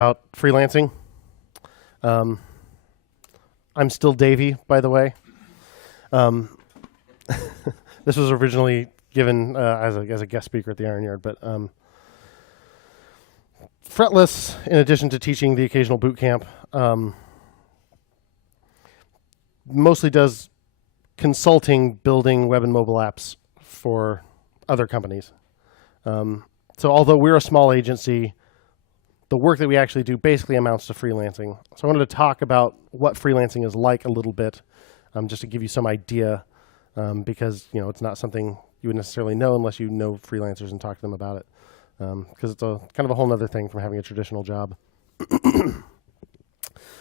About freelancing. Um, I'm still Davey, by the way. Um, this was originally given as a guest speaker at the Iron Yard, but Fretless, in addition to teaching the occasional boot camp, mostly does consulting, building web and mobile apps for other companies. So although we're a small agency, the work that we actually do basically amounts to freelancing. So I wanted to talk about what freelancing is like a little bit, just to give you some idea, because it's not something you would necessarily know unless you know freelancers and talk to them about it, because it's a kind of a whole other thing from having a traditional job.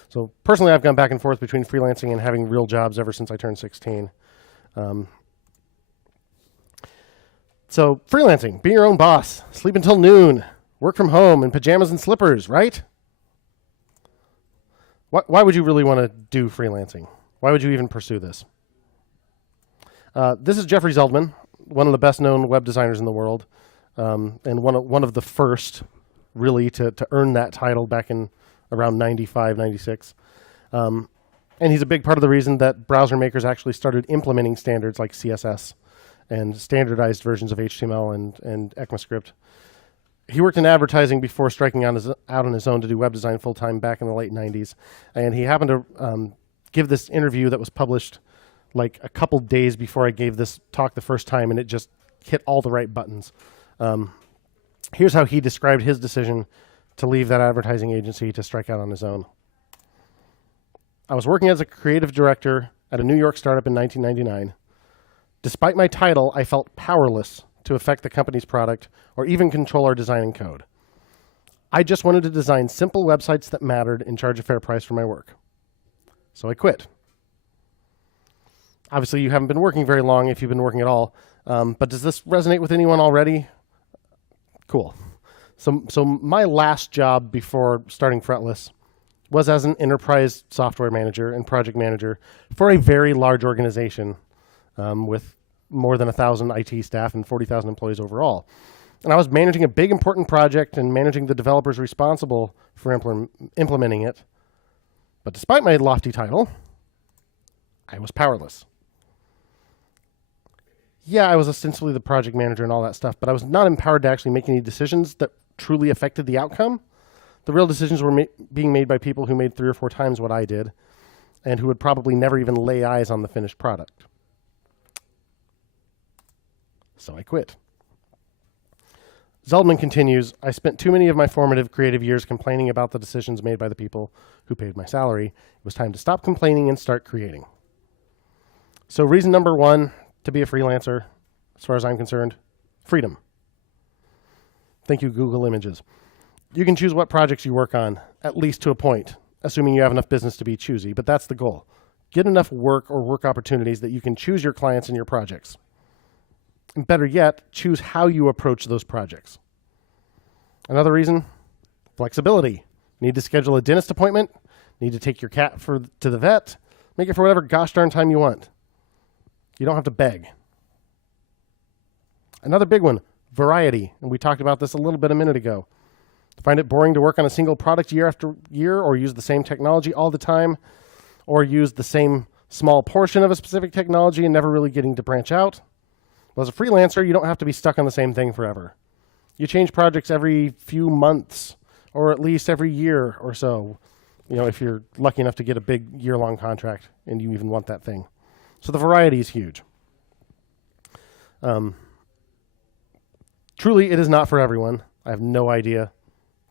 So personally, I've gone back and forth between freelancing and having real jobs ever since I turned 16. So freelancing, be your own boss, sleep until noon, work from home in pajamas and slippers, right? Why would you really want to do freelancing? Why would you even pursue this? This is Jeffrey Zeldman, one of the best-known web designers in the world, and one of the first, really, to earn that title back in around 95, 96. And he's a big part of the reason that browser makers actually started implementing standards like CSS and standardized versions of HTML and ECMAScript. He worked in advertising before striking out on his own to do web design full-time back in the late 90s. And he happened to give this interview that was published like a couple days before I gave this talk the first time, and it just hit all the right buttons. Here's how he described his decision to leave that advertising agency to strike out on his own. I was working as a creative director at a New York startup in 1999. Despite my title, I felt powerless to affect the company's product or even control our design and code. I just wanted to design simple websites that mattered and charge a fair price for my work. So I quit. Obviously, you haven't been working very long if you've been working at all, but does this resonate with anyone already? Cool. So my last job before starting Fretless was as an enterprise software manager and project manager for a very large organization with more than 1,000 IT staff and 40,000 employees overall. And I was managing a big important project and managing the developers responsible for implementing it. But despite my lofty title, I was powerless. Yeah, I was ostensibly the project manager and all that stuff, but I was not empowered to actually make any decisions that truly affected the outcome. The real decisions were being made by people who made 3 or 4 times what I did and who would probably never even lay eyes on the finished product. So I quit. Zeldman continues, I spent too many of my formative creative years complaining about the decisions made by the people who paid my salary. It was time to stop complaining and start creating. So reason number 1 to be a freelancer, as far as I'm concerned, freedom. Thank you, Google Images. You can choose what projects you work on, at least to a point, assuming you have enough business to be choosy, but that's the goal. Get enough work or work opportunities that you can choose your clients and your projects. And better yet, choose how you approach those projects. Another reason, flexibility. Need to schedule a dentist appointment, need to take your cat to the vet, make it for whatever gosh darn time you want. You don't have to beg. Another big one, variety. And we talked about this a little bit a minute ago. Find it boring to work on a single product year after year, or use the same technology all the time, or use the same small portion of a specific technology and never really getting to branch out? Well, as a freelancer, you don't have to be stuck on the same thing forever. You change projects every few months, or at least every year or so, if you're lucky enough to get a big year-long contract and you even want that thing. So the variety is huge. Truly, it is not for everyone. I have no idea,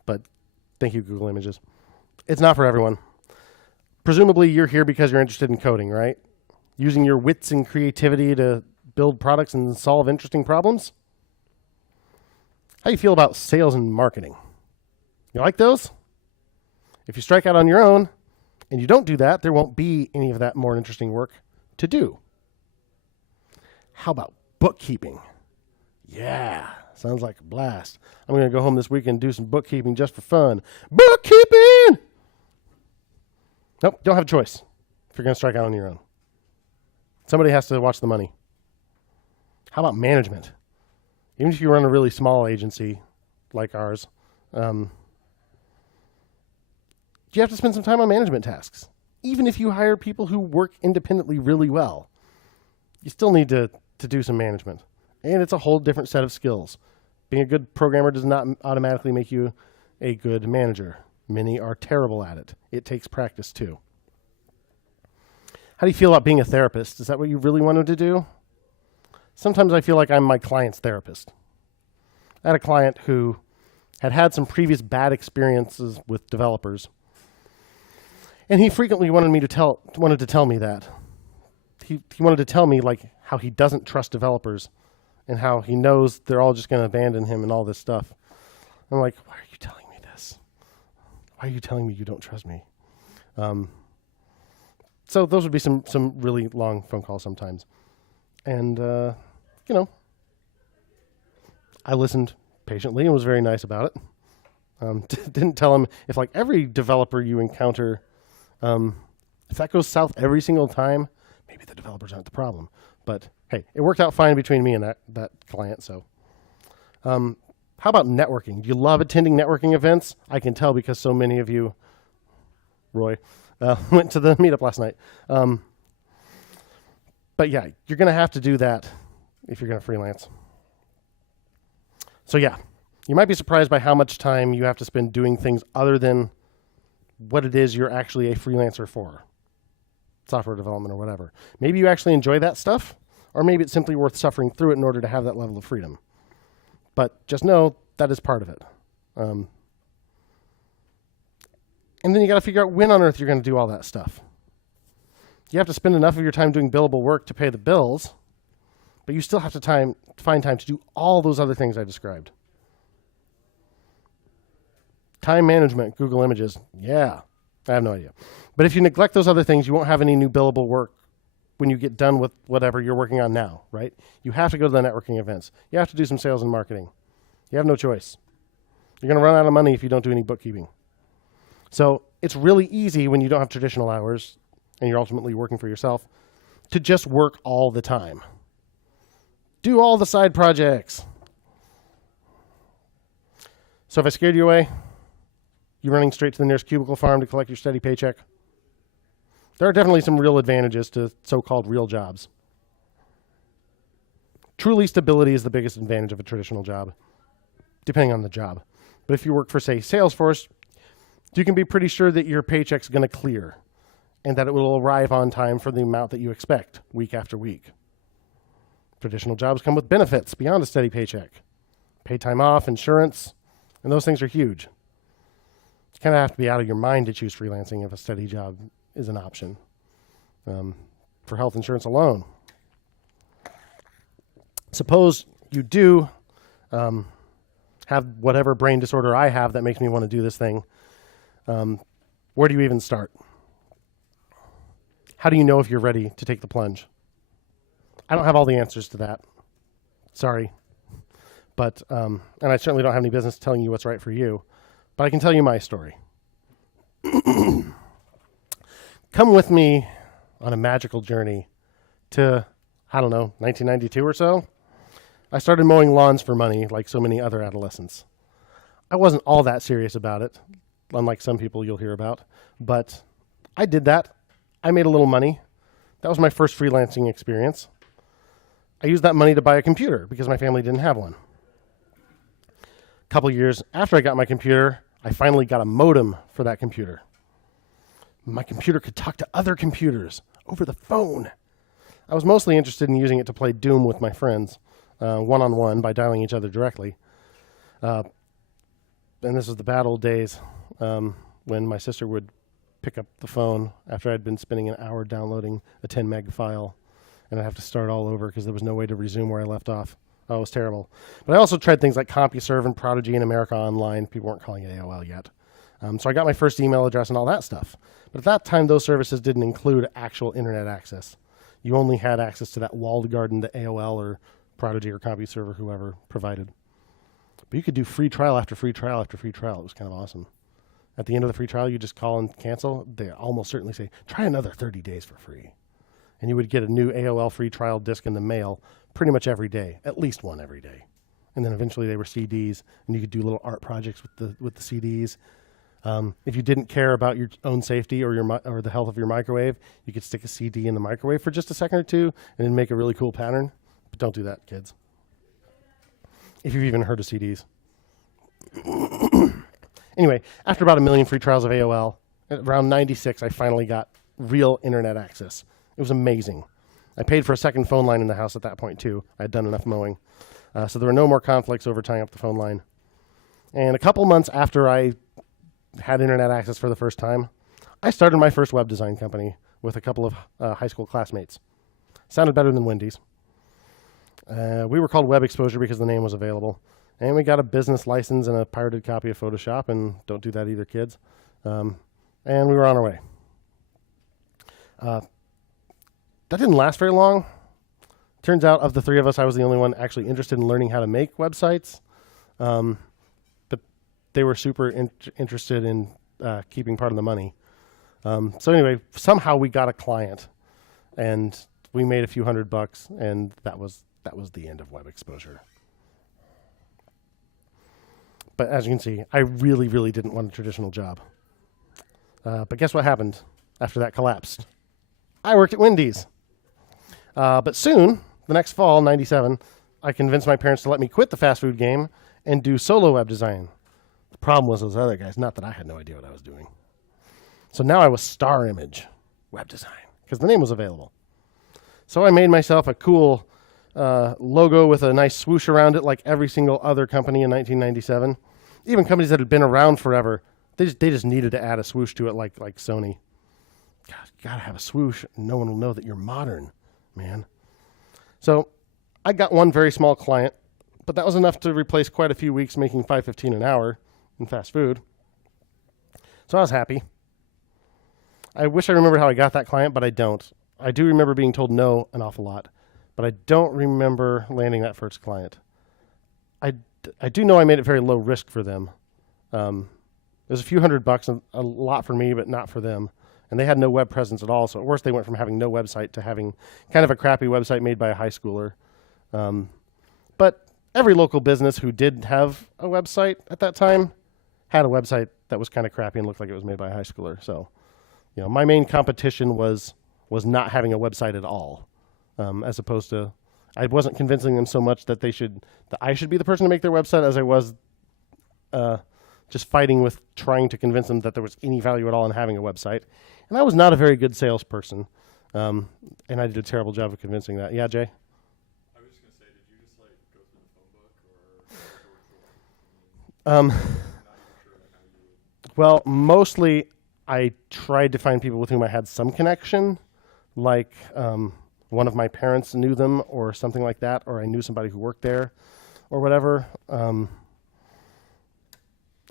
but thank you, Google Images. It's not for everyone. Presumably, you're here because you're interested in coding, right? Using your wits and creativity to build products and solve interesting problems? How do you feel about sales and marketing? You like those? If you strike out on your own and you don't do that, there won't be any of that more interesting work to do. How about bookkeeping? Yeah, sounds like a blast. I'm going to go home this weekend and do some bookkeeping just for fun. Bookkeeping! Nope, don't have a choice if you're going to strike out on your own. Somebody has to watch the money. How about management? Even if you run a really small agency like ours, you have to spend some time on management tasks. Even if you hire people who work independently really well, you still need to do some management. And it's a whole different set of skills. Being a good programmer does not automatically make you a good manager. Many are terrible at it. It takes practice too. How do you feel about being a therapist? Is that what you really wanted to do? Sometimes I feel like I'm my client's therapist. I had a client who had some previous bad experiences with developers. And he frequently wanted to tell me that. He wanted to tell me like how he doesn't trust developers and how he knows they're all just going to abandon him and all this stuff. I'm like, why are you telling me this? Why are you telling me you don't trust me? So those would be some really long phone calls sometimes. And, I listened patiently and was very nice about it. Didn't tell him if like every developer you encounter, if that goes south every single time, maybe the developers aren't the problem. But hey, it worked out fine between me and that client. So, how about networking? Do you love attending networking events? I can tell because so many of you, Roy, went to the meetup last night. But yeah, you're going to have to do that if you're going to freelance. So yeah, you might be surprised by how much time you have to spend doing things other than what it is you're actually a freelancer for. Software development or whatever. Maybe you actually enjoy that stuff, or maybe it's simply worth suffering through it in order to have that level of freedom. But just know that is part of it. And then you got to figure out when on earth you're going to do all that stuff. You have to spend enough of your time doing billable work to pay the bills, but you still have to find time to do all those other things I described. Time management, Google Images. Yeah, I have no idea. But if you neglect those other things, you won't have any new billable work when you get done with whatever you're working on now, right? You have to go to the networking events. You have to do some sales and marketing. You have no choice. You're going to run out of money if you don't do any bookkeeping. So it's really easy when you don't have traditional hours and you're ultimately working for yourself to just work all the time. Do all the side projects. So if I scared you away, you running straight to the nearest cubicle farm to collect your steady paycheck? There are definitely some real advantages to so-called real jobs. Truly, stability is the biggest advantage of a traditional job, depending on the job. But if you work for, say, Salesforce, you can be pretty sure that your paycheck's going to clear and that it will arrive on time for the amount that you expect week after week. Traditional jobs come with benefits beyond a steady paycheck. Paid time off, insurance, and those things are huge. You kind of have to be out of your mind to choose freelancing if a steady job is an option. For health insurance alone. Suppose you do have whatever brain disorder I have that makes me want to do this thing. Where do you even start? How do you know if you're ready to take the plunge? I don't have all the answers to that. Sorry. But, and I certainly don't have any business telling you what's right for you. But I can tell you my story. Come with me on a magical journey to, 1992 or so. I started mowing lawns for money like so many other adolescents. I wasn't all that serious about it, unlike some people you'll hear about. But I did that. I made a little money. That was my first freelancing experience. I used that money to buy a computer because my family didn't have one. A couple years after I got my computer, I finally got a modem for that computer. My computer could talk to other computers over the phone. I was mostly interested in using it to play Doom with my friends, one-on-one by dialing each other directly. And this was the bad old days when my sister would pick up the phone after I'd been spending an hour downloading a 10 meg file, and I'd have to start all over because there was no way to resume where I left off. Oh, it was terrible. But I also tried things like CompuServe and Prodigy and America Online. People weren't calling it AOL yet. So I got my first email address and all that stuff. But at that time, those services didn't include actual internet access. You only had access to that walled garden that AOL or Prodigy or CompuServe or whoever provided. But you could do free trial after free trial after free trial. It was kind of awesome. At the end of the free trial, you just call and cancel. They almost certainly say, try another 30 days for free. And you would get a new AOL free trial disc in the mail pretty much every day, at least one every day. And then eventually they were CDs, and you could do little art projects with the CDs. If you didn't care about your own safety or or the health of your microwave, you could stick a CD in the microwave for just a second or two and then make a really cool pattern. But don't do that, kids. If you've even heard of CDs. Anyway, after about 1 million free trials of AOL, around 96, I finally got real internet access. It was amazing. I paid for a second phone line in the house at that point, too. I had done enough mowing. So there were no more conflicts over tying up the phone line. And a couple months after I had internet access for the first time, I started my first web design company with a couple of high school classmates. Sounded better than Wendy's. We were called Web Exposure because the name was available. And we got a business license and a pirated copy of Photoshop, and don't do that either, kids. And we were on our way. That didn't last very long. Turns out, of the three of us, I was the only one actually interested in learning how to make websites. But they were super interested in keeping part of the money. So anyway, somehow we got a client, and we made a few $100, and that was the end of Web Exposure. But as you can see, I really, really didn't want a traditional job. But guess what happened after that collapsed? I worked at Wendy's. But soon, the next fall, 97, I convinced my parents to let me quit the fast food game and do solo web design. The problem was those other guys, not that I had no idea what I was doing. So now I was Star Image Web Design because the name was available. So I made myself a cool logo with a nice swoosh around it like every single other company in 1997. Even companies that had been around forever, they just needed to add a swoosh to it like Sony. God, you gotta have a swoosh. No one will know that you're modern, man. So I got one very small client, but that was enough to replace quite a few weeks making $5.15 an hour in fast food. So I was happy. I wish I remembered how I got that client, but I don't. I do remember being told no an awful lot, but I don't remember landing that first client. I do know I made it very low risk for them. It was a few $100, a lot for me, but not for them. And they had no web presence at all. So at worst, they went from having no website to having kind of a crappy website made by a high schooler. But every local business who did have a website at that time had a website that was kind of crappy and looked like it was made by a high schooler. So, you know, my main competition was not having a website at all, as opposed to I wasn't convincing them so much that I should be the person to make their website as I was just fighting with trying to convince them that there was any value at all in having a website. And I was not a very good salesperson, and I did a terrible job of convincing that. Yeah, Jay? I was just going to say, did you just like go through the phone book or Well, mostly I tried to find people with whom I had some connection, like one of my parents knew them or something like that, or I knew somebody who worked there or whatever.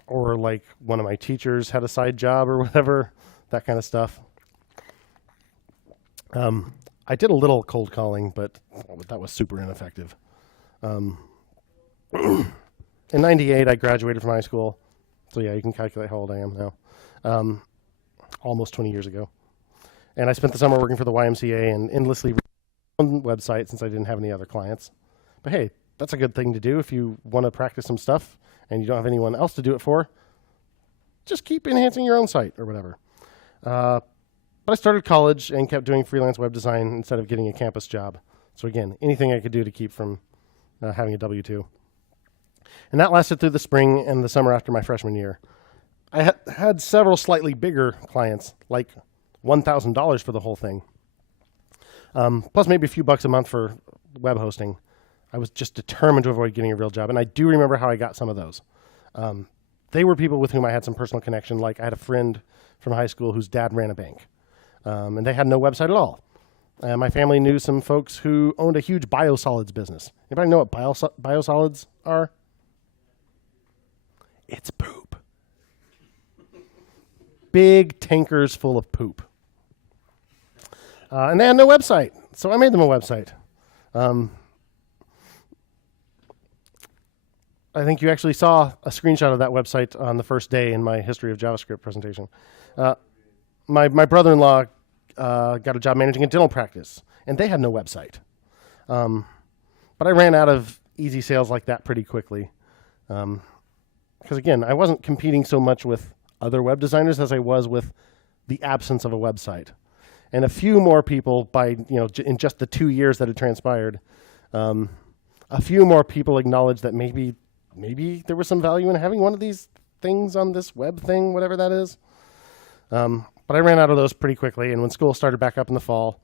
Or like one of my teachers had a side job or whatever, that kind of stuff. I did a little cold calling, but that was super ineffective. In 98, I graduated from high school. So yeah, you can calculate how old I am now. Almost 20 years ago. And I spent the summer working for the YMCA and endlessly on websites since I didn't have any other clients. But hey, that's a good thing to do if you want to practice some stuff and you don't have anyone else to do it for. Just keep enhancing your own site or whatever. But I started college and kept doing freelance web design instead of getting a campus job. So again, anything I could do to keep from having a W-2. And that lasted through the spring and the summer after my freshman year. I had several slightly bigger clients, like $1,000 for the whole thing. Plus maybe a few bucks a month for web hosting. I was just determined to avoid getting a real job, and I do remember how I got some of those. They were people with whom I had some personal connection, like I had a friend from high school whose dad ran a bank, and they had no website at all. My family knew some folks who owned a huge biosolids business. Anybody know what biosolids are? It's poop. Big tankers full of poop. And they had no website, so I made them a website. I think you actually saw a screenshot of that website on the first day in my history of JavaScript presentation. My brother-in-law got a job managing a dental practice, and they had no website. But I ran out of easy sales like that pretty quickly. Because again, I wasn't competing so much with other web designers as I was with the absence of a website. And a few more people in just the 2 years that had transpired, a few more people acknowledged that maybe there was some value in having one of these things on this web thing, whatever that is. But I ran out of those pretty quickly. And when school started back up in the fall,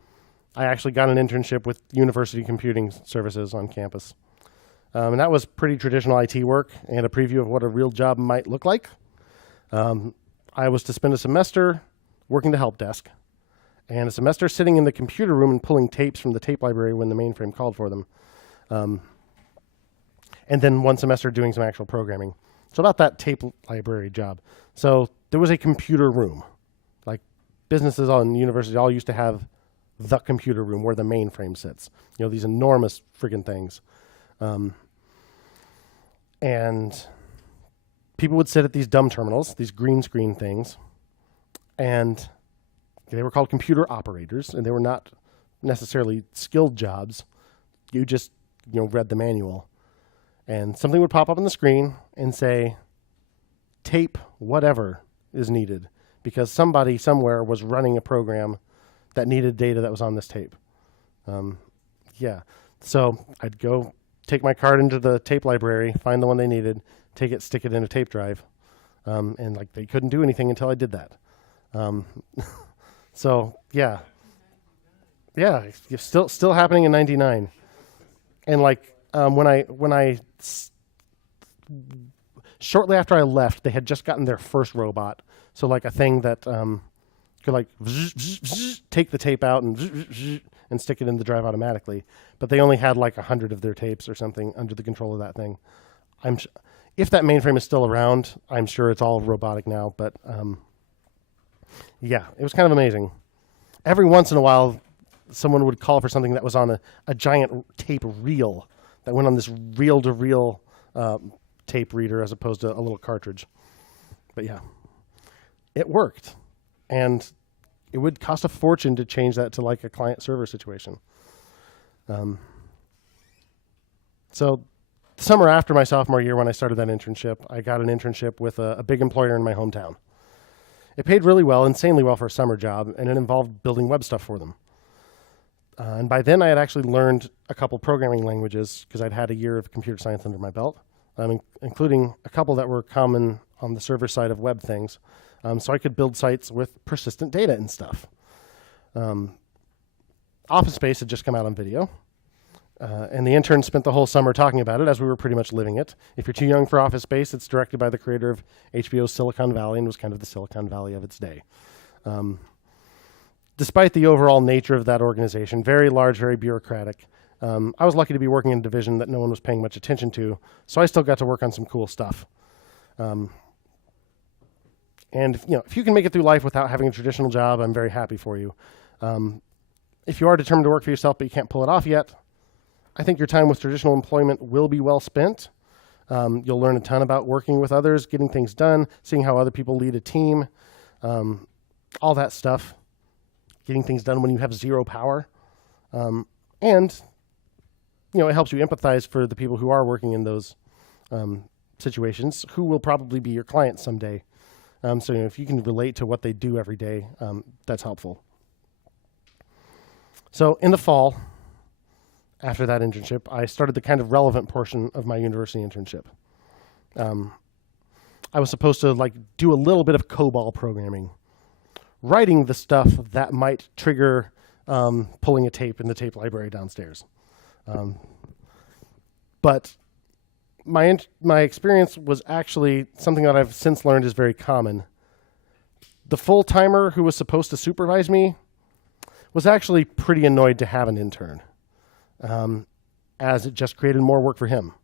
I actually got an internship with University Computing Services on campus. And that was pretty traditional IT work and a preview of what a real job might look like. I was to spend a semester working the help desk and a semester sitting in the computer room and pulling tapes from the tape library when the mainframe called for them. And then one semester doing some actual programming. So about that tape library job. So there was a computer room. Like businesses on universities all used to have the computer room where the mainframe sits. These enormous friggin' things. And people would sit at these dumb terminals, these green screen things, and they were called computer operators, and they were not necessarily skilled jobs. You just, read the manual. And something would pop up on the screen and say, tape whatever is needed, because somebody somewhere was running a program that needed data that was on this tape. So I'd go take my card into the tape library, find the one they needed, take it, stick it in a tape drive. And they couldn't do anything until I did that. Still happening in 99. And shortly after I left, they had just gotten their first robot. So a thing that could take the tape out and stick it in the drive automatically. But they only had 100 of their tapes or something under the control of that thing. If that mainframe is still around, I'm sure it's all robotic now. But it was kind of amazing. Every once in a while, someone would call for something that was on a giant tape reel that went on this reel-to-reel tape reader as opposed to a little cartridge. But it worked. And it would cost a fortune to change that to a client-server situation. So the summer after my sophomore year when I started that internship, I got an internship with a big employer in my hometown. It paid really well, insanely well for a summer job, and it involved building web stuff for them. And by then I had actually learned a couple programming languages because I'd had a year of computer science under my belt, including a couple that were common on the server side of web things. So I could build sites with persistent data and stuff. Office Space had just come out on video. And the intern spent the whole summer talking about it as we were pretty much living it. If you're too young for Office Space, it's directed by the creator of HBO's Silicon Valley and was kind of the Silicon Valley of its day. Despite the overall nature of that organization, very large, very bureaucratic, I was lucky to be working in a division that no one was paying much attention to, so I still got to work on some cool stuff. And if you can make it through life without having a traditional job, I'm very happy for you. If you are determined to work for yourself but you can't pull it off yet, I think your time with traditional employment will be well spent. You'll learn a ton about working with others, getting things done, seeing how other people lead a team, all that stuff, getting things done when you have zero power. And it helps you empathize for the people who are working in those situations, who will probably be your clients someday. So if you can relate to what they do every day, that's helpful. So in the fall, after that internship, I started the kind of relevant portion of my university internship. I was supposed to do a little bit of COBOL programming, writing the stuff that might trigger pulling a tape in the tape library downstairs. But my experience was actually something that I've since learned is very common. The full-timer who was supposed to supervise me was actually pretty annoyed to have an intern, as it just created more work for him.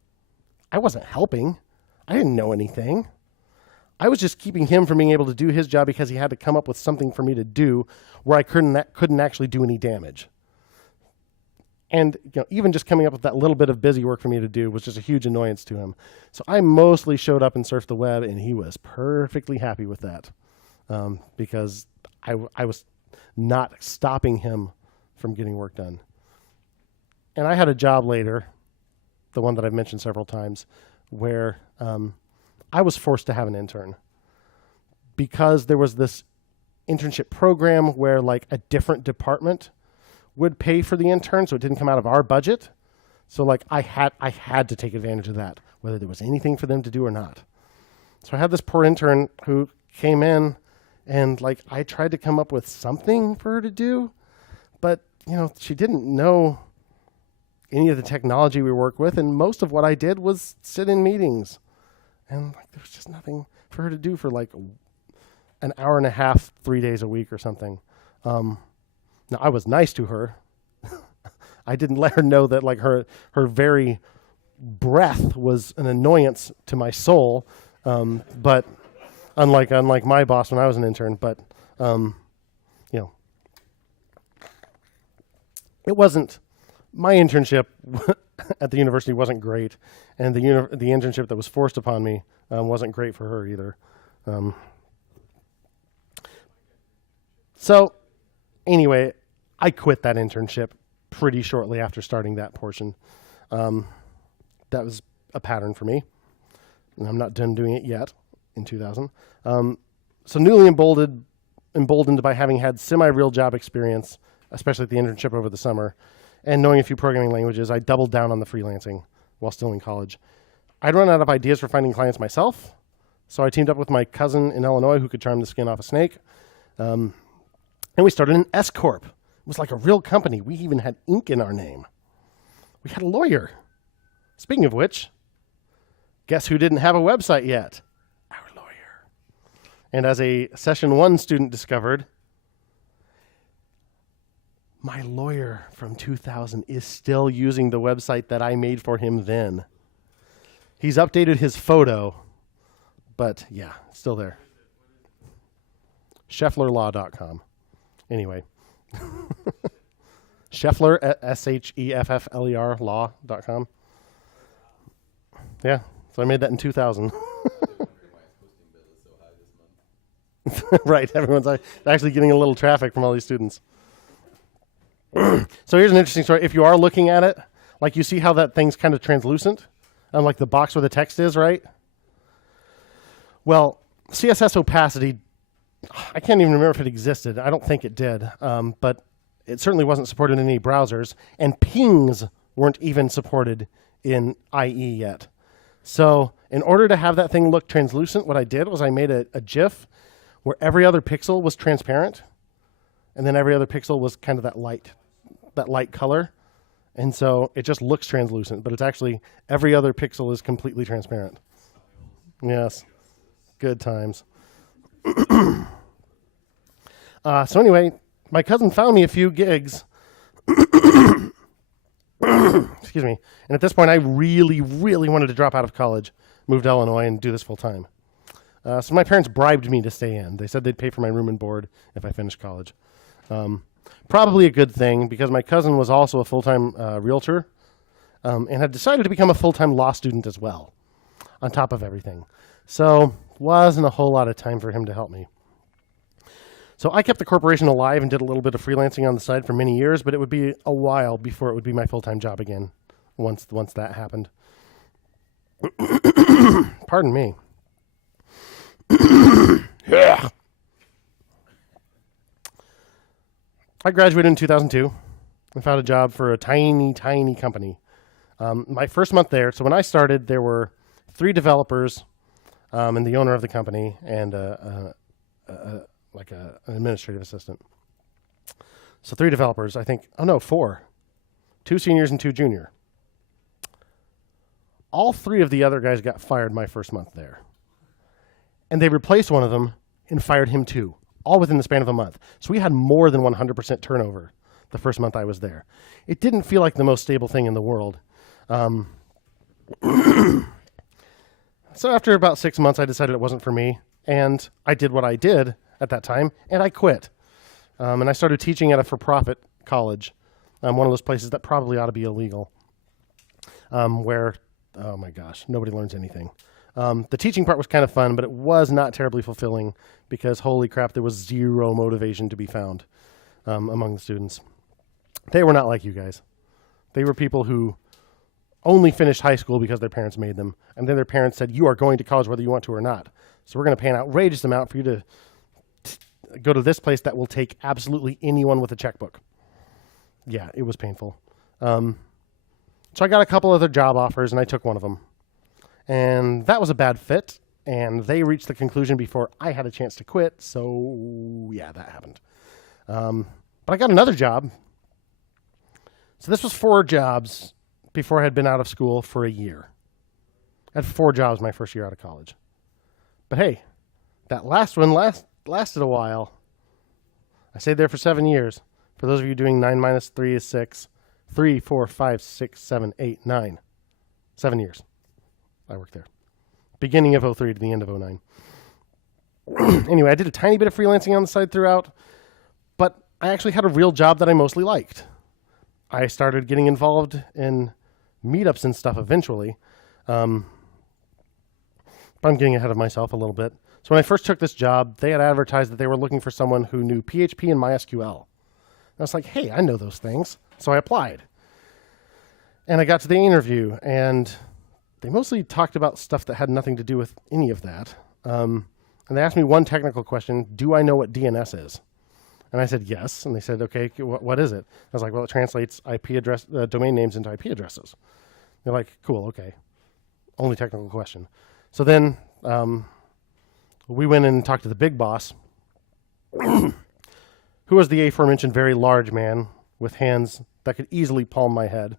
I wasn't helping. I didn't know anything. I was just keeping him from being able to do his job because he had to come up with something for me to do where I couldn't actually do any damage. And even just coming up with that little bit of busy work for me to do was just a huge annoyance to him. So I mostly showed up and surfed the web, and he was perfectly happy with that, because I was not stopping him from getting work done. And I had a job later, the one that I've mentioned several times, where I was forced to have an intern. because there was this internship program where like a different department would pay for the intern, so it didn't come out of our budget. So like I had to take advantage of that, whether there was anything for them to do or not. So I had this poor intern who came in, and like I tried to come up with something for her to do, but she didn't know any of the technology we work with, and most of what I did was sit in meetings, and like there was just nothing for her to do for like an hour and a half, 3 days a week or something. Now I was nice to her. I didn't let her know that like her very breath was an annoyance to my soul. But unlike my boss when I was an intern, but it wasn't, my internship at the university wasn't great, and the internship that was forced upon me wasn't great for her either. So anyway, I quit that internship pretty shortly after starting that portion. That was a pattern for me, and I'm not done doing it yet in 2000. So newly emboldened by having had semi-real job experience, especially at the internship over the summer, and knowing a few programming languages, I doubled down on the freelancing while still in college. I'd run out of ideas for finding clients myself, so I teamed up with my cousin in Illinois who could charm the skin off a snake, and we started an S Corp. It was like a real company. We even had ink in our name. We had a lawyer. Speaking of which, guess who didn't have a website yet? Our lawyer. And as a Session 1 student discovered, my lawyer from 2000 is still using the website that I made for him then. He's updated his photo, but yeah, still there. Schefflerlaw.com. Anyway. Scheffler, Scheffler, law.com. Yeah, so I made that in 2000. Right, everyone's actually getting a little traffic from all these students. So here's an interesting story. If you are looking at it, like you see how that thing's kind of translucent, like the box where the text is, right? Well, CSS opacity, I can't even remember if it existed. I don't think it did, but it certainly wasn't supported in any browsers, and pings weren't even supported in IE yet. So in order to have that thing look translucent, what I did was I made a GIF where every other pixel was transparent, and then every other pixel was kind of that light color. And so it just looks translucent, but it's actually every other pixel is completely transparent. Yes. Good times. So anyway, my cousin found me a few gigs. Excuse me. And at this point, I really, really wanted to drop out of college, move to Illinois, and do this full time. So my parents bribed me to stay in. They said they'd pay for my room and board if I finished college. Probably a good thing, because my cousin was also a full-time realtor and had decided to become a full-time law student as well, on top of everything. So wasn't a whole lot of time for him to help me. So I kept the corporation alive and did a little bit of freelancing on the side for many years, but it would be a while before it would be my full-time job again once that happened. Pardon me. Yeah. I graduated in 2002 and found a job for a tiny, tiny company. My first month there, so when I started, there were 3 developers and the owner of the company and an administrative assistant. So 3 developers, I think. Oh, no, 4. 2 seniors and 2 junior. All 3 of the other guys got fired my first month there. And they replaced one of them and fired him too, all within the span of a month. So we had more than 100% turnover the first month I was there. It didn't feel like the most stable thing in the world. So after about 6 months, I decided it wasn't for me. And I did what I did at that time, and I quit. And I started teaching at a for-profit college, one of those places that probably ought to be illegal, where, oh my gosh, nobody learns anything. The teaching part was kind of fun, but it was not terribly fulfilling because, holy crap, there was zero motivation to be found among the students. They were not like you guys. They were people who only finished high school because their parents made them, and then their parents said, you are going to college whether you want to or not. So we're going to pay an outrageous amount for you to go to this place that will take absolutely anyone with a checkbook. Yeah, it was painful. So I got a couple other job offers, and I took one of them. And that was a bad fit, and they reached the conclusion before I had a chance to quit. So, yeah, that happened. But I got another job. So this was 4 jobs before I had been out of school for a year. I had 4 jobs my first year out of college. But hey, that last one lasted a while. I stayed there for 7 years. For those of you doing 9 minus 3 is 6. 3, 4, 5, 6, 7, 8, 9. 7 years. I worked there. Beginning of 03 to the end of 09. Anyway, I did a tiny bit of freelancing on the side throughout, but I actually had a real job that I mostly liked. I started getting involved in meetups and stuff eventually. But I'm getting ahead of myself a little bit. So when I first took this job, they had advertised that they were looking for someone who knew PHP and MySQL. And I was like, hey, I know those things. So I applied. And I got to the interview, and they mostly talked about stuff that had nothing to do with any of that. And they asked me one technical question: do I know what DNS is? And I said yes. And they said, okay, what is it? I was like, well, it translates IP address, domain names into IP addresses. They're like, cool, okay. Only technical question. So then we went in and talked to the big boss, who was the aforementioned very large man with hands that could easily palm my head.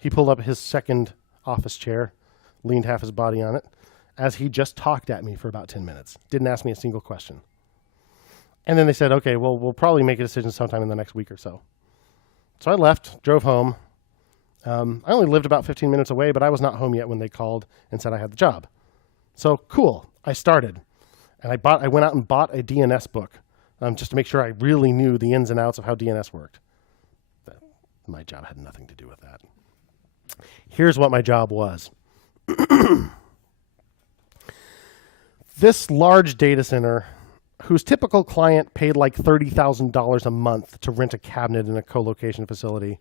He pulled up his second office chair, leaned half his body on it, as he just talked at me for about 10 minutes. Didn't ask me a single question. And then they said, okay, well, we'll probably make a decision sometime in the next week or so. So I left, drove home. I only lived about 15 minutes away, but I was not home yet when they called and said I had the job. So cool, I started. And I went out and bought a DNS book just to make sure I really knew the ins and outs of how DNS worked. But my job had nothing to do with that. Here's what my job was. This large data center, whose typical client paid like $30,000 a month to rent a cabinet in a co-location facility,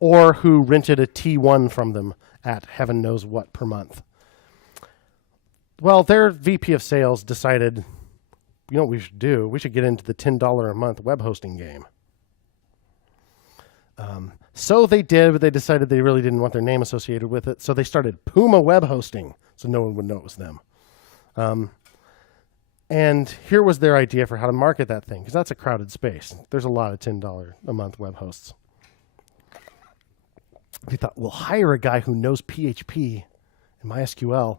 or who rented a T1 from them at heaven knows what per month. Well, their VP of sales decided, you know what we should do? We should get into the $10 a month web hosting game. So they did, but they decided they really didn't want their name associated with it. So they started Puma Web Hosting, so no one would know it was them. And here was their idea for how to market that thing, because that's a crowded space. There's a lot of $10 a month web hosts. They thought, we'll hire a guy who knows PHP and MySQL,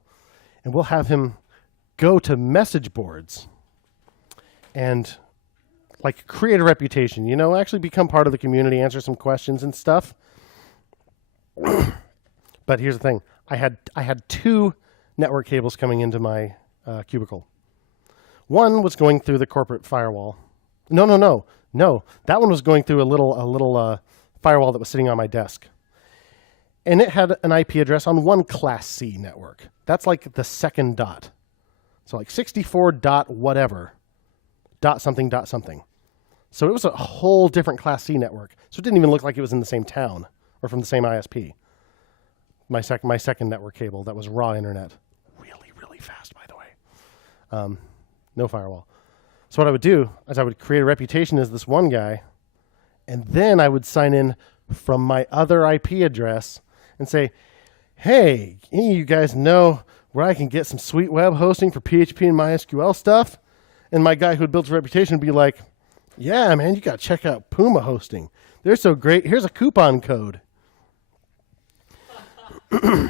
and we'll have him go to message boards and like create a reputation, you know, actually become part of the community, answer some questions and stuff. But here's the thing. I had 2 network cables coming into my cubicle. One was going through the corporate firewall. No. That one was going through a little firewall that was sitting on my desk. And it had an IP address on one Class C network. That's like the second dot. So like 64 dot whatever, dot something, dot something. So it was a whole different Class C network. So it didn't even look like it was in the same town or from the same ISP. My second network cable that was raw internet. Really, really fast, by the way. No firewall. So what I would do is I would create a reputation as this one guy, and then I would sign in from my other IP address and say, hey, any of you guys know where I can get some sweet web hosting for PHP and MySQL stuff? And my guy who had built a reputation would be like, yeah, man, you got to check out Puma Hosting. They're so great. Here's a coupon code. So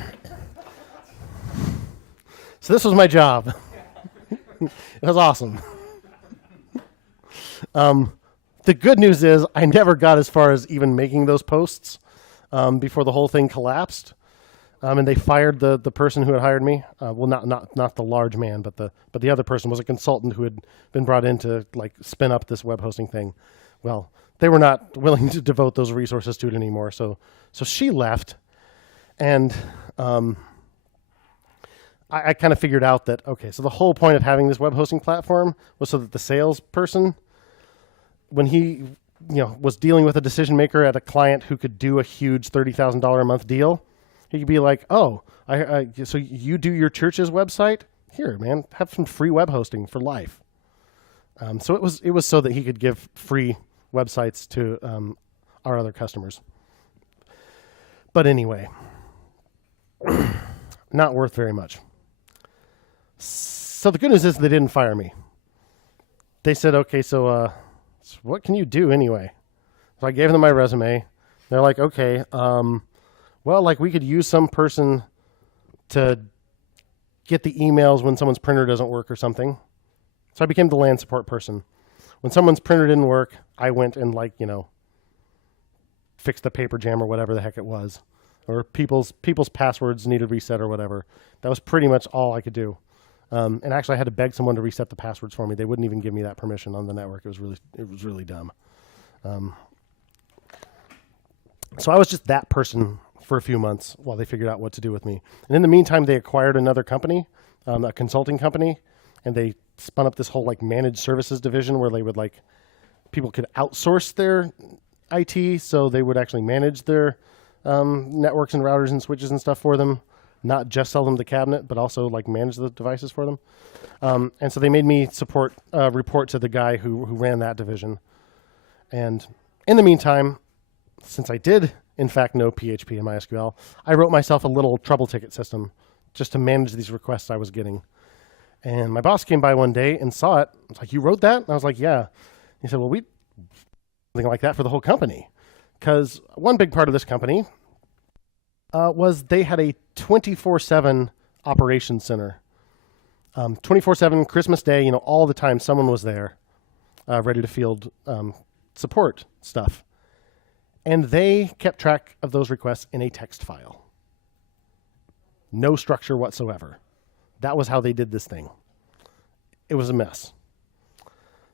this was my job. It was awesome. The good news is I never got as far as even making those posts before the whole thing collapsed. And they fired the person who had hired me. Well, not the large man, but the other person was a consultant who had been brought in to like spin up this web hosting thing. Well, they were not willing to devote those resources to it anymore. So she left, and I kind of figured out that, okay, so the whole point of having this web hosting platform was so that the salesperson, when he was dealing with a decision maker at a client who could do a huge $30,000 a month deal, he could be like, oh, so you do your church's website? here, man, have some free web hosting for life. So it was so that he could give free websites to our other customers. But anyway, not worth very much. So the good news is they didn't fire me. They said, okay, so what can you do anyway? So I gave them my resume. They're like, okay, well, like we could use some person to get the emails when someone's printer doesn't work or something. So I became the LAN support person. When someone's printer didn't work, I went and fixed the paper jam or whatever the heck it was. Or people's passwords needed reset or whatever. That was pretty much all I could do. And actually I had to beg someone to reset the passwords for me. They wouldn't even give me that permission on the network. It was really dumb. So I was just that person for a few months while they figured out what to do with me. And in the meantime, they acquired another company, a consulting company, and they spun up this whole managed services division where they would people could outsource their IT, so they would actually manage their networks and routers and switches and stuff for them, not just sell them the cabinet, but also manage the devices for them. And so they made me report to the guy who ran that division. And in the meantime, since I did in fact know PHP and MySQL, I wrote myself a little trouble ticket system just to manage these requests I was getting. And my boss came by one day and saw it. I was like, you wrote that? And I was like, yeah. He said, well, we something like that for the whole company. Because one big part of this company was they had a 24/7 operations center. 24/7, Christmas Day, all the time someone was there ready to field support stuff. And they kept track of those requests in a text file. No structure whatsoever. That was how they did this thing. It was a mess.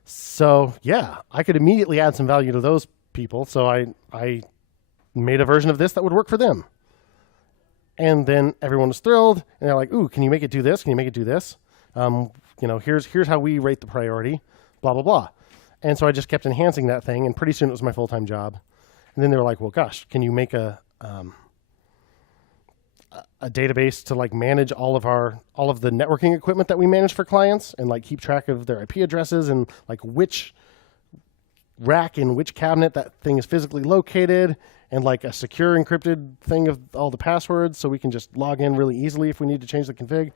So yeah, I could immediately add some value to those people. So I made a version of this that would work for them. And then everyone was thrilled. And they're like, ooh, can you make it do this? Can you make it do this? Here's how we rate the priority, blah, blah, blah. And so I just kept enhancing that thing. And pretty soon it was my full-time job. And then they were like, well, gosh, can you make a database to manage all of the networking equipment that we manage for clients and keep track of their IP addresses and which rack in which cabinet that thing is physically located and a secure encrypted thing of all the passwords so we can just log in really easily if we need to change the config.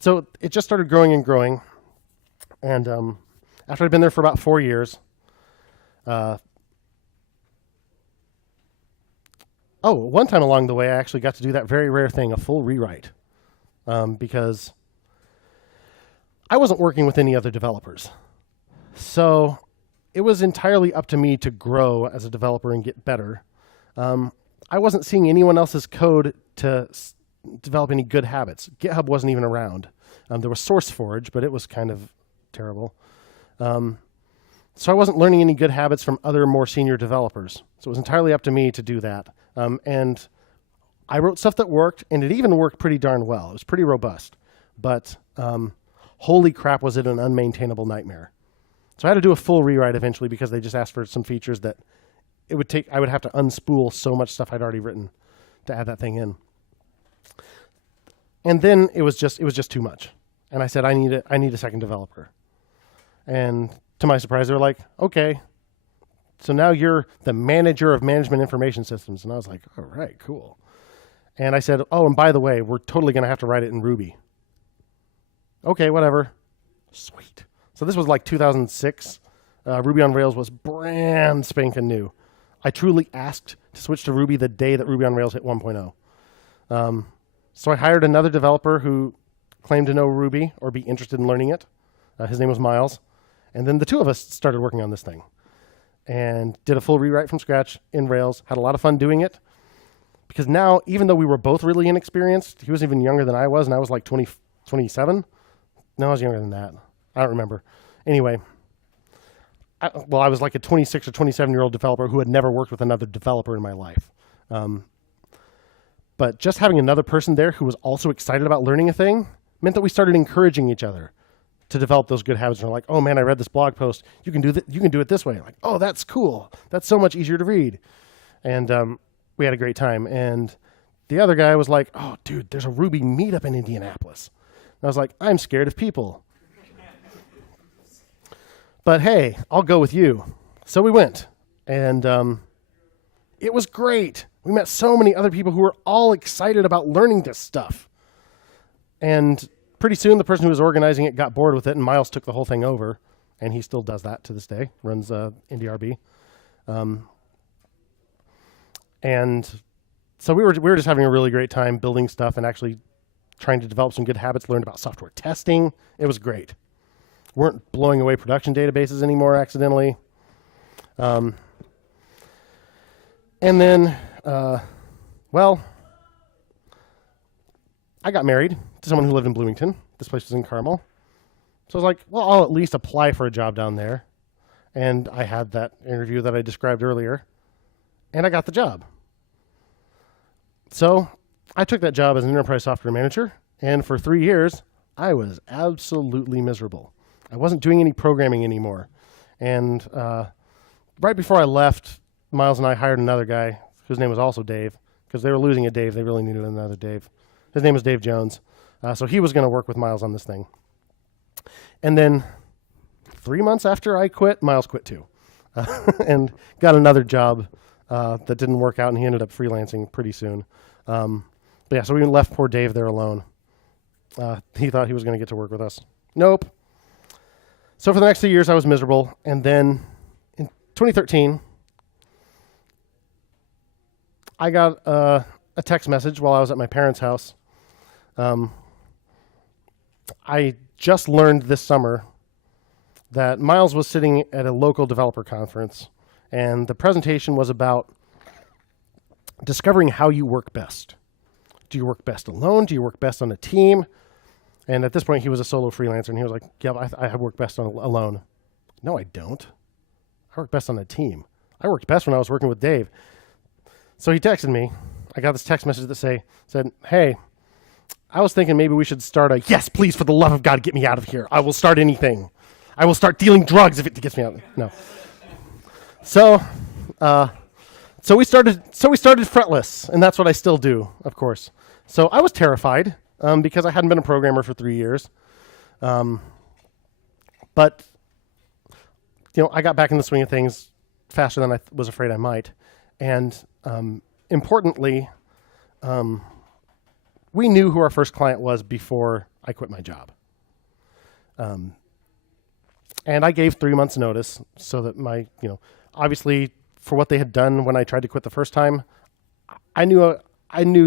So it just started growing and growing. And after I'd been there for about 4 years, one time along the way, I actually got to do that very rare thing, a full rewrite, because I wasn't working with any other developers. So it was entirely up to me to grow as a developer and get better. I wasn't seeing anyone else's code to develop any good habits. GitHub wasn't even around. There was SourceForge, but it was kind of terrible. So I wasn't learning any good habits from other more senior developers. So it was entirely up to me to do that. And I wrote stuff that worked, and it even worked pretty darn well. It was pretty robust. But holy crap, was it an unmaintainable nightmare. So I had to do a full rewrite eventually because they just asked for some features that I would have to unspool so much stuff I'd already written to add that thing in. And then it was just too much. And I said, I need a second developer. And to my surprise, they were like, okay, so now you're the manager of management information systems. And I was like, all right, cool. And I said, oh, and by the way, we're totally going to have to write it in Ruby. Okay, whatever. Sweet. So this was 2006. Ruby on Rails was brand spanking new. I truly asked to switch to Ruby the day that Ruby on Rails hit 1.0. So I hired another developer who claimed to know Ruby or be interested in learning it. His name was Miles. And then the two of us started working on this thing and did a full rewrite from scratch in Rails. Had a lot of fun doing it because now, even though we were both really inexperienced, he was even younger than I was, and I was 27. No, I was younger than that. I don't remember. Anyway, I was a 26 or 27-year-old developer who had never worked with another developer in my life. But just having another person there who was also excited about learning a thing meant that we started encouraging each other to develop those good habits. And we're like, oh man, I read this blog post. You can do it this way. Like, oh, that's cool. That's so much easier to read. And we had a great time. And the other guy was like, oh, dude, there's a Ruby meetup in Indianapolis. I was like, I'm scared of people. But hey, I'll go with you. So we went, and it was great. We met so many other people who were all excited about learning this stuff. And pretty soon, the person who was organizing it got bored with it, and Miles took the whole thing over. And he still does that to this day, runs IndieRB. And so we were just having a really great time building stuff and actually trying to develop some good habits, learned about software testing. It was great. Weren't blowing away production databases anymore accidentally. And then, well, I got married to someone who lived in Bloomington. This place was in Carmel. So I was like, well, I'll at least apply for a job down there. And I had that interview that I described earlier. And I got the job. So I took that job as an enterprise software manager. And for 3 years, I was absolutely miserable. I wasn't doing any programming anymore. And right before I left, Miles and I hired another guy whose name was also Dave. Because they were losing a Dave. They really needed another Dave. His name was Dave Jones. So he was going to work with Miles on this thing. And then 3 months after I quit, Miles quit too. And got another job that didn't work out, and he ended up freelancing pretty soon. But yeah, so we left poor Dave there alone. He thought he was going to get to work with us. Nope. So for the next 2 years, I was miserable. And then in 2013, I got a text message while I was at my parents' house. I just learned this summer that Miles was sitting at a local developer conference, and the presentation was about discovering how you work best. Do you work best alone? Do you work best on a team? And at this point, he was a solo freelancer, and he was like, yeah, I work best alone. No, I don't. I work best on a team. I worked best when I was working with Dave. So he texted me. I got this text message that said, hey, I was thinking maybe we should start a, yes, please, for the love of God, get me out of here. I will start anything. I will start dealing drugs if it gets me out. No. So we started Fretless, and that's what I still do, of course. So I was terrified because I hadn't been a programmer for 3 years. But, I got back in the swing of things faster than I was afraid I might. And importantly, we knew who our first client was before I quit my job. And I gave 3 months notice so that obviously for what they had done when I tried to quit the first time, I knew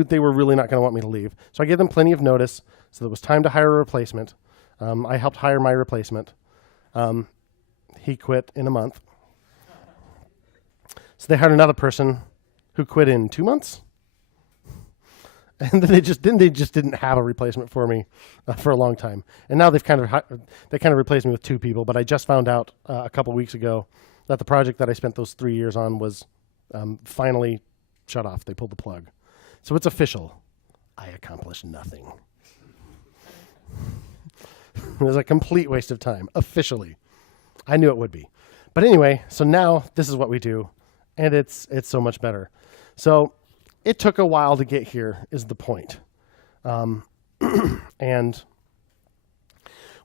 they were really not going to want me to leave. So I gave them plenty of notice so that it was time to hire a replacement. I helped hire my replacement. He quit in a month. So they hired another person who quit in 2 months. And then they just didn't have a replacement for me for a long time. And now they kind of replaced me with 2 people. But I just found out a couple weeks ago that the project that I spent those 3 years on was finally shut off. They pulled the plug. So it's official. I accomplished nothing. It was a complete waste of time, officially. I knew it would be. But anyway, so now this is what we do, and it's so much better. So it took a while to get here is the point. And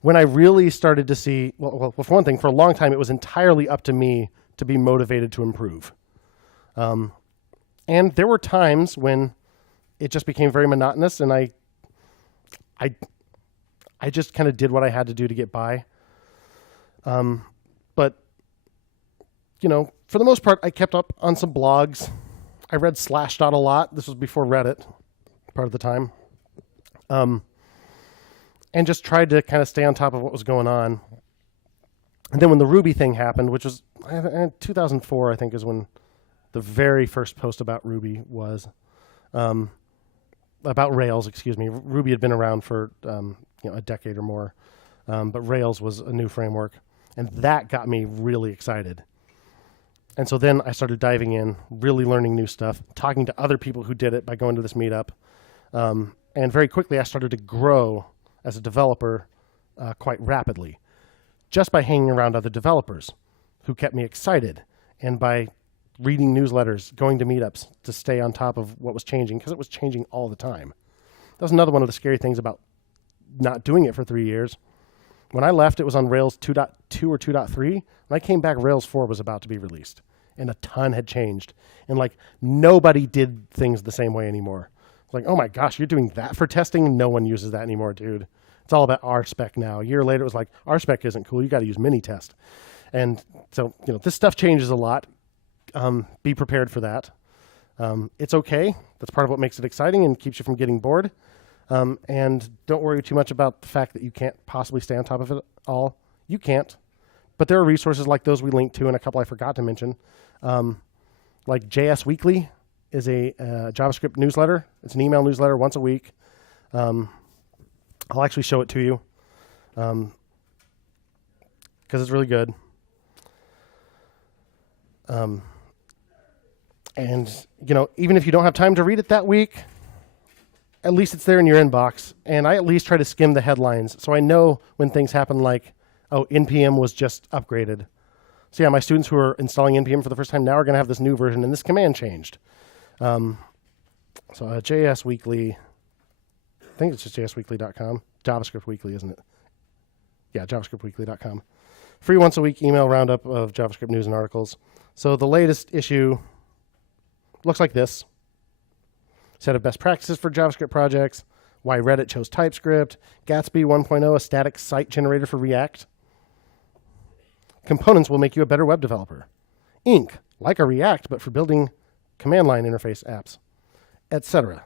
when I really started to see, well, for one thing, for a long time, it was entirely up to me to be motivated to improve. And there were times when it just became very monotonous, and I just kind of did what I had to do to get by. But, for the most part, I kept up on some blogs. I read Slashdot a lot. This was before Reddit, part of the time. And just tried to kind of stay on top of what was going on. And then when the Ruby thing happened, which was 2004, I think, is when the very first post about Ruby was, about Rails, excuse me. Ruby had been around for a decade or more, but Rails was a new framework. And that got me really excited. And so then I started diving in, really learning new stuff, talking to other people who did it by going to this meetup. And very quickly I started to grow as a developer quite rapidly, just by hanging around other developers who kept me excited, and by reading newsletters, going to meetups to stay on top of what was changing, because it was changing all the time. That was another one of the scary things about not doing it for 3 years. When I left, it was on Rails 2.2 or 2.3. When I came back, Rails 4 was about to be released, and a ton had changed. And like nobody did things the same way anymore. It's like, oh my gosh, you're doing that for testing? No one uses that anymore, dude. It's all about RSpec now. A year later, it was like, RSpec isn't cool. You got to use Minitest. And so, this stuff changes a lot. Be prepared for that. It's okay. That's part of what makes it exciting and keeps you from getting bored. And don't worry too much about the fact that you can't possibly stay on top of it all. You can't. But there are resources like those we linked to and a couple I forgot to mention. Like JS Weekly is a JavaScript newsletter. It's an email newsletter once a week. I'll actually show it to you because it's really good. And, even if you don't have time to read it that week, at least it's there in your inbox. And I at least try to skim the headlines so I know when things happen like, oh, NPM was just upgraded. So yeah, my students who are installing NPM for the first time now are going to have this new version and this command changed. JS Weekly, I think it's just jsweekly.com. JavaScript Weekly, isn't it? Yeah, javascriptweekly.com. Free once a week email roundup of JavaScript news and articles. So the latest issue looks like this. Set of best practices for JavaScript projects, why Reddit chose TypeScript, Gatsby 1.0, a static site generator for React. Components will make you a better web developer. Ink, like a React, but for building command line interface apps, etc.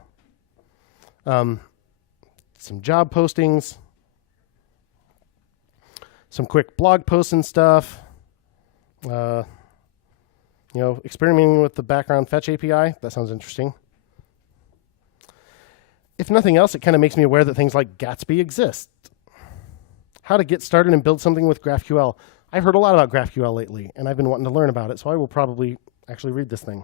Some job postings, some quick blog posts and stuff. Experimenting with the background fetch API. That sounds interesting. If nothing else, it kind of makes me aware that things like Gatsby exist. How to get started and build something with GraphQL. I've heard a lot about GraphQL lately, and I've been wanting to learn about it, so I will probably actually read this thing.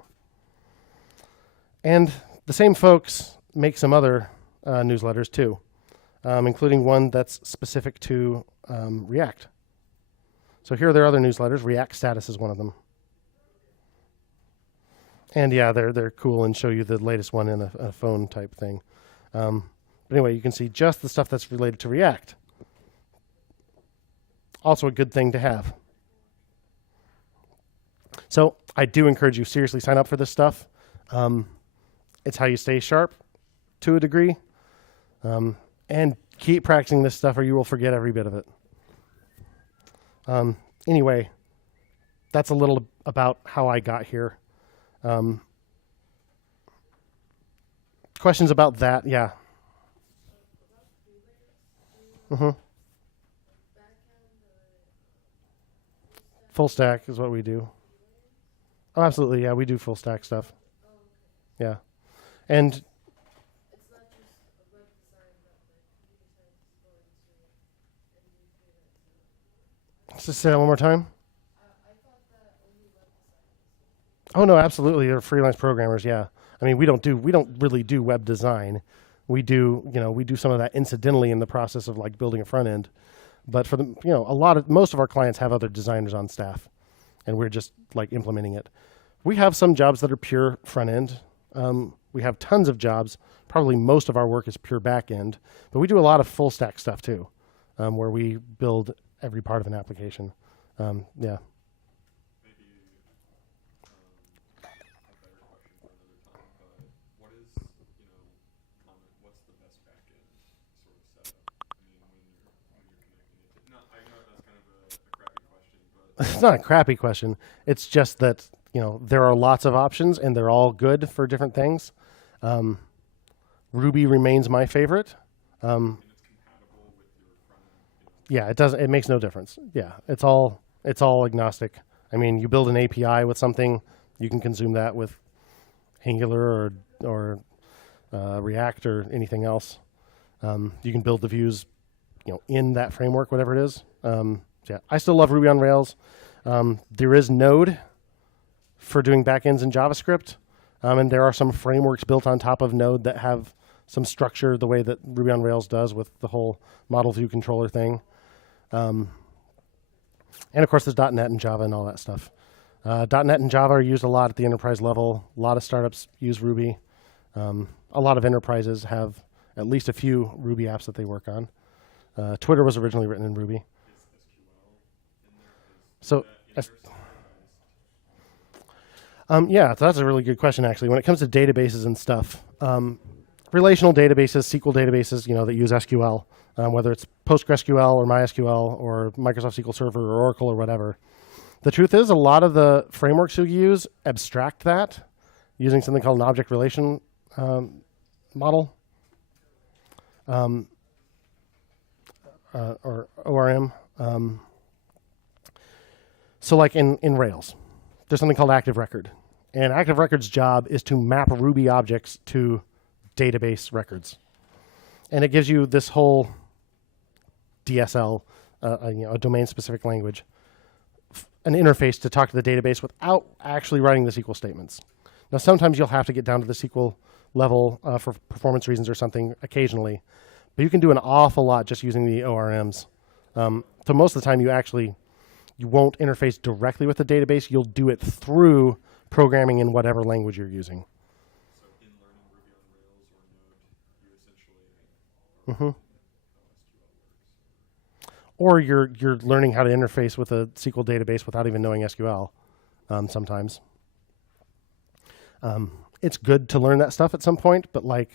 And the same folks make some other newsletters too, including one that's specific to React. So here are their other newsletters. React Status is one of them. And yeah, they're cool and show you the latest one in a phone type thing. But anyway, you can see just the stuff that's related to React. Also a good thing to have. So I do encourage you, seriously sign up for this stuff. It's how you stay sharp to a degree. And keep practicing this stuff or you will forget every bit of it. Anyway, that's a little about how I got here. Questions about that? Yeah. Full stack is what we do. Oh, absolutely. Yeah, we do full stack stuff. Yeah. And just say that one more time. Oh no, absolutely. They're freelance programmers. Yeah. I mean, we don't really do web design. We do some of that incidentally in the process of like building a front end. But for the, most of our clients have other designers on staff and we're just like implementing it. We have some jobs that are pure front end. We have tons of jobs. Probably most of our work is pure back end, but we do a lot of full stack stuff too, where we build every part of an application. Yeah. Maybe a better question for another time, but what is, what's the best backend sort of setup? I mean, when you're connecting it to, no, I know that's kind of a crappy question, but It's not a crappy question. It's just that, there are lots of options and they're all good for different things. Ruby remains my favorite. it's compatible with your front end. Yeah, it makes no difference. Yeah, it's all agnostic. I mean, you build an API with something, you can consume that with Angular or React or anything else. You can build the views, in that framework, whatever it is. Yeah, I still love Ruby on Rails. There is Node for doing backends in JavaScript, and there are some frameworks built on top of Node that have some structure the way that Ruby on Rails does with the whole model view controller thing. And of course, there's .NET and Java and all that stuff. .NET and Java are used a lot at the enterprise level. A lot of startups use Ruby. A lot of enterprises have at least a few Ruby apps that they work on. Twitter was originally written in Ruby. Is SQL in there? So, Is as- that yeah, so that's a really good question, actually. When it comes to databases and stuff, relational databases, SQL databases, that use SQL, whether it's PostgreSQL or MySQL or Microsoft SQL Server or Oracle or whatever. The truth is, a lot of the frameworks you use abstract that using something called an object relation model, or ORM. So like in Rails, there's something called active record. And active record's job is to map Ruby objects to database records. And it gives you this whole DSL, a domain-specific language, an interface to talk to the database without actually writing the SQL statements. Now, sometimes you'll have to get down to the SQL level for performance reasons or something occasionally, but you can do an awful lot just using the ORMs. So most of the time, you won't interface directly with the database. You'll do it through programming in whatever language you're using. so in learning Ruby on Rails or Node, you essentially Mm-hmm. Or you're learning how to interface with a SQL database without even knowing SQL. Sometimes it's good to learn that stuff at some point, but I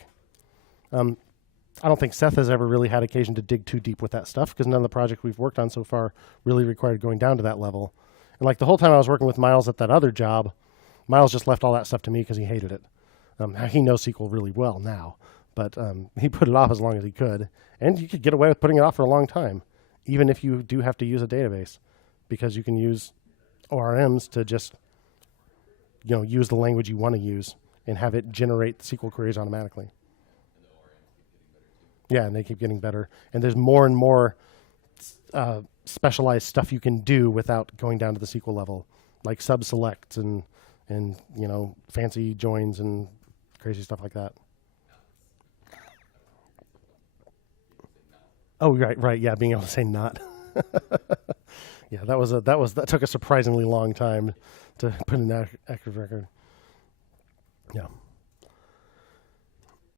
don't think Seth has ever really had occasion to dig too deep with that stuff because none of the projects we've worked on so far really required going down to that level. And the whole time I was working with Miles at that other job, Miles just left all that stuff to me because he hated it. He knows SQL really well now, but he put it off as long as he could. And you could get away with putting it off for a long time, even if you do have to use a database, because you can use ORMs to just use the language you want to use and have it generate SQL queries automatically. Yeah, and they keep getting better. And there's more and more specialized stuff you can do without going down to the SQL level, like sub-selects and fancy joins and crazy stuff like that. Oh, right, yeah, being able to say not. Yeah, that took a surprisingly long time to put in active record. Yeah.